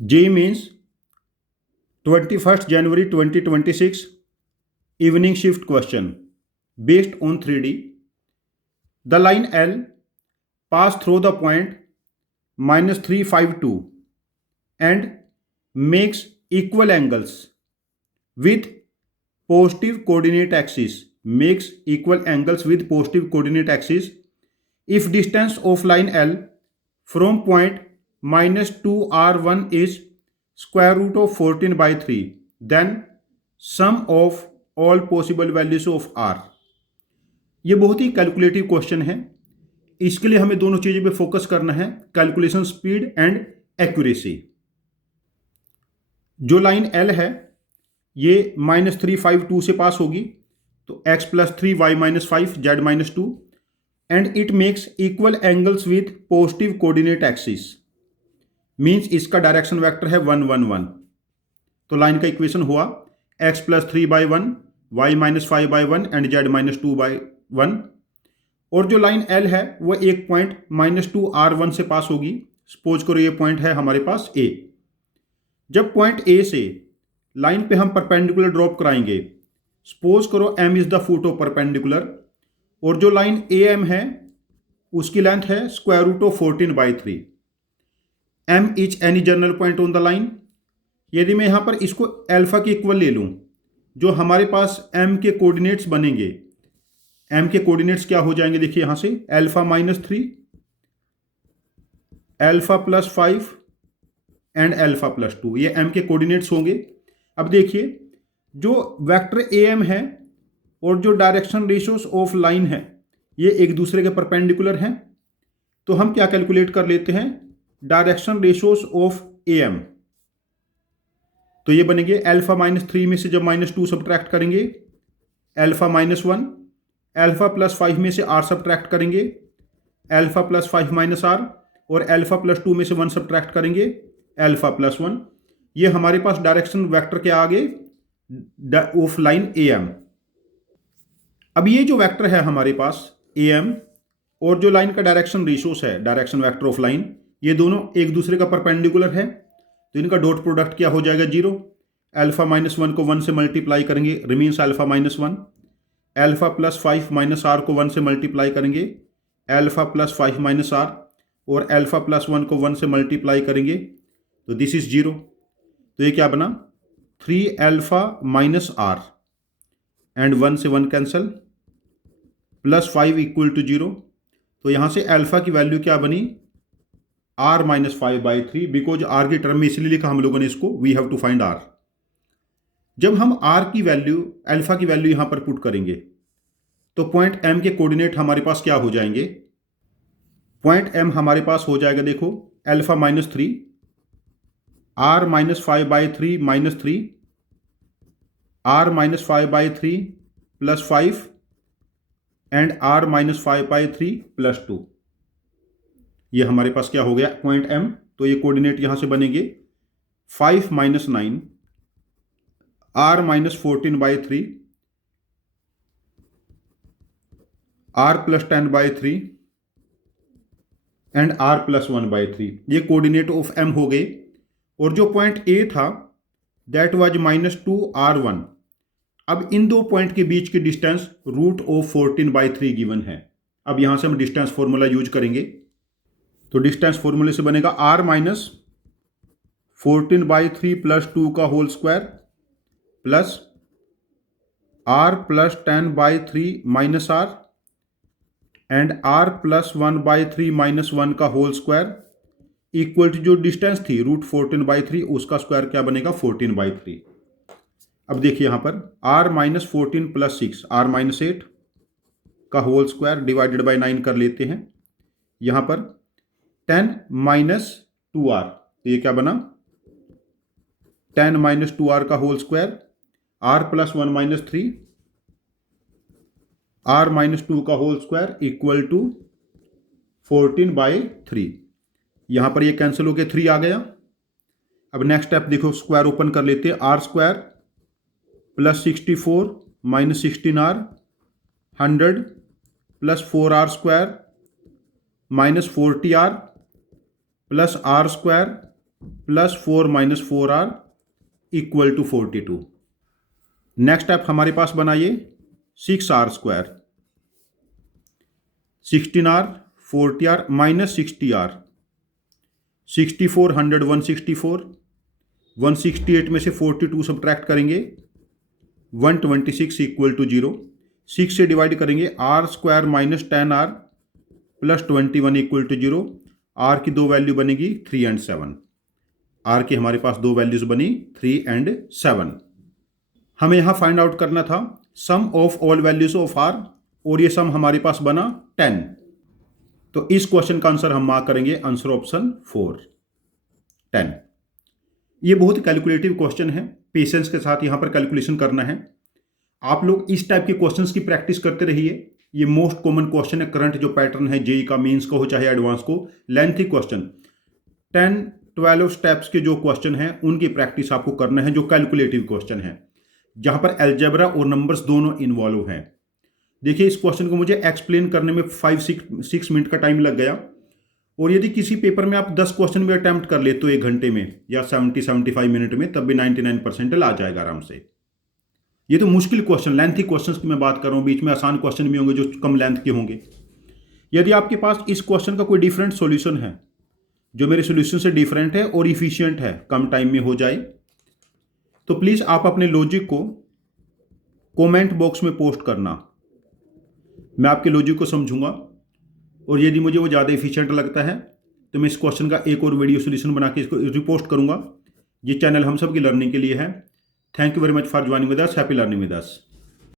JEE Mains 21st January 2026 evening shift question based on 3D. The line L pass through the point -352 and makes equal angles with positive coordinate axis. Makes equal angles with positive coordinate axis if distance of line L from point -2r1 is square root of 14/3, then sum of all possible values of r. ये बहुत ही calculative question है। इसके लिए हमें दोनों चीजों पे focus करना है, कैलकुलेशन स्पीड एंड एक्यूरेसी। जो लाइन L है ये -352 से पास होगी, तो x + 3 y - 5 z - 2 and it makes equal angles with positive coordinate axis. Means इसका डायरेक्शन वेक्टर है 1 1 1। तो लाइन का इक्वेशन हुआ x + 3/1 y - 5/1 एंड z - 2/1। और जो लाइन L है वो एक पॉइंट -2r1 से पास होगी। सपोज करो ये पॉइंट है हमारे पास A। जब पॉइंट A से लाइन पे हम परपेंडिकुलर ड्रॉप कराएंगे, सपोज करो m is the foot of perpendicular, और जो लाइन AM है उसकी लेंथ है square root of 14/3। M is any general point on the line. यदि मैं यहां पर इसको अल्फा के इक्वल ले लूं, जो हमारे पास M के कोऑर्डिनेट्स बनेंगे, M के कोऑर्डिनेट्स क्या हो जाएंगे, देखिए यहां से अल्फा -3, अल्फा +5 एंड अल्फा +2, ये M के कोऑर्डिनेट्स होंगे। अब देखिए जो वेक्टर AM है और जो डायरेक्शन रेशियोस ऑफ लाइन है ये एक दूसरे के परपेंडिकुलर हैं। तो हम क्या कैलकुलेट कर लेते हैं, डायरेक्शन रेशियोस ऑफ AM। तो ये बनेंगे अल्फा -3 में से जब -2 सब्ट्रैक्ट करेंगे अल्फा -1, अल्फा +5 में से r सब्ट्रैक्ट करेंगे अल्फा +5 - r, और अल्फा +2 में से 1 सब्ट्रैक्ट करेंगे अल्फा +1। ये हमारे पास डायरेक्शन वेक्टर के आगे ऑफ लाइन AM। अब ये जो वेक्टर है हमारे पास AM और जो लाइन का डायरेक्शन रेशियोस है, डायरेक्शन वेक्टर ऑफ लाइन, ये दोनों एक दूसरे का परपेंडिकुलर है। तो इनका डॉट प्रोडक्ट क्या हो जाएगा, 0। अल्फा -1 को 1 से मल्टीप्लाई करेंगे, रिमीन्स अल्फा -1। अल्फा +5 - r को 1 से मल्टीप्लाई करेंगे अल्फा +5 - r, और अल्फा +1 को 1 से मल्टीप्लाई करेंगे तो दिस इज 0। तो ये क्या बना, 3 अल्फा - r एंड 1 से 1 कैंसल, +5 = 0। तो यहां से अल्फा की वैल्यू क्या बनी, r - 5/3, बिकॉज r की टर्म में इसलिए लिखा हम लोगों ने इसको, we have to find r। जब हम r की वैल्यू, अल्फा की वैल्यू यहां पर पुट करेंगे तो पॉइंट M के कोऑर्डिनेट हमारे पास क्या हो जाएंगे, पॉइंट M हमारे पास हो जाएगा, देखो alpha -3, r - 5/3 -3, r - 5/3 +5 and r - 5/3 +2। ये हमारे पास क्या हो गया, पॉइंट M। तो ये कोऑर्डिनेट यहां से बनेंगे 5 - 9, r - 14/3, r + 10/3 एंड r + 1/3। ये कोऑर्डिनेट ऑफ M हो गए। और जो पॉइंट A था दैट वाज -2r1। अब इन दो पॉइंट के बीच की डिस्टेंस रूट ऑफ 14/3 गिवन है। अब यहां से हम डिस्टेंस फॉर्मूला यूज करेंगे। तो डिस्टेंस फॉर्मूले से बनेगा r - 14/3 + 2 का whole square plus r + 10/3 - r and r + 1/3 - 1 का होल स्क्वायर इक्वल टू जो डिस्टेंस थी रूट 14/3, उसका स्क्वायर क्या बनेगा, 14/3। अब देखिए यहां पर r - 14 + 6 r - 8 का होल स्क्वायर डिवाइडेड बाय 9 कर लेते हैं। यहां पर 10 - 2r, तो ये क्या बना, 10 - 2r का होल स्क्वायर, r + 1 - 3 r - 2 का होल स्क्वायर इक्वल टू 14/3। यहां पर ये कैंसिल होकर 3 आ गया। अब नेक्स्ट स्टेप देखो, स्क्वायर ओपन कर लेते हैं, r² + 64 - 16r 100 + 4r² - 40r + r² plus 4 minus 4r equal to 42। Next आप हमारे पास बनाइए 6r square, 16r 40r minus 60r, 64 100 164, 168 में से 42 सब्ट्रैक्ट करेंगे 126 इक्वल टू 0। 6 से डिवाइड करेंगे r square minus 10r plus 21 equal to 0। r की दो वैल्यू बनेगी 3 एंड 7। r की हमारे पास दो वैल्यूज बनी 3 एंड 7। हमें यहाँ फाइंड आउट करना था sum of all values of r, और ये सम हमारे पास बना 10। तो इस क्वेश्चन का आंसर हम मार्क करेंगे आंसर ऑप्शन 4 10। ये बहुत कैलकुलेटिव क्वेश्चन है, पेशेंस के साथ यहाँ पर कैलकुलेशन करना है। आप लोग इस टाइप के क्वेश्चंस की प्रैक्टिस करते रहिए। ये मोस्ट कॉमन क्वेश्चन है, करंट जो पैटर्न है जेई का, मेंस का हो चाहे एडवांस को, लेंथी क्वेश्चन 10-12 स्टेप्स के जो क्वेश्चन हैं उनकी प्रैक्टिस आपको करना है, जो कैलकुलेटिव क्वेश्चन है जहां पर अलजेब्रा और नंबर्स दोनों इन्वॉल्व हैं। देखिए इस क्वेश्चन को मुझे एक्सप्लेन करने में 5-6 मिनट का टाइम लग गया, और यदि किसी पेपर में आप 10 क्वेश्चन भी अटैम्प्ट कर ले तो 1 घंटे में या 70-75 मिनट में, तब भी 99% आ जाएगा आराम से। ये तो मुश्किल क्वेश्चन, लेंथी क्वेश्चंस की मैं बात कर रहा हूँ, बीच में आसान क्वेश्चन भी होंगे जो कम लेंथ के होंगे। यदि आपके पास इस क्वेश्चन का कोई डिफरेंट सॉल्यूशन है जो मेरे सॉल्यूशन से डिफरेंट है और इफिशिएंट है, कम टाइम में हो जाए, तो प्लीज़ आप अपने लॉजिक को कमेंट बॉक्स में पोस्ट करना। मैं आपके लॉजिक को समझूंगा, और यदि मुझे वो ज़्यादा इफिशिएंट लगता है तो मैं इस क्वेश्चन का एक और वीडियो सॉल्यूशन बना के इसको रिपोस्ट करूंगा। ये चैनल हम सब की लर्निंग के लिए है। Thank you very much for joining with us. Happy learning with us.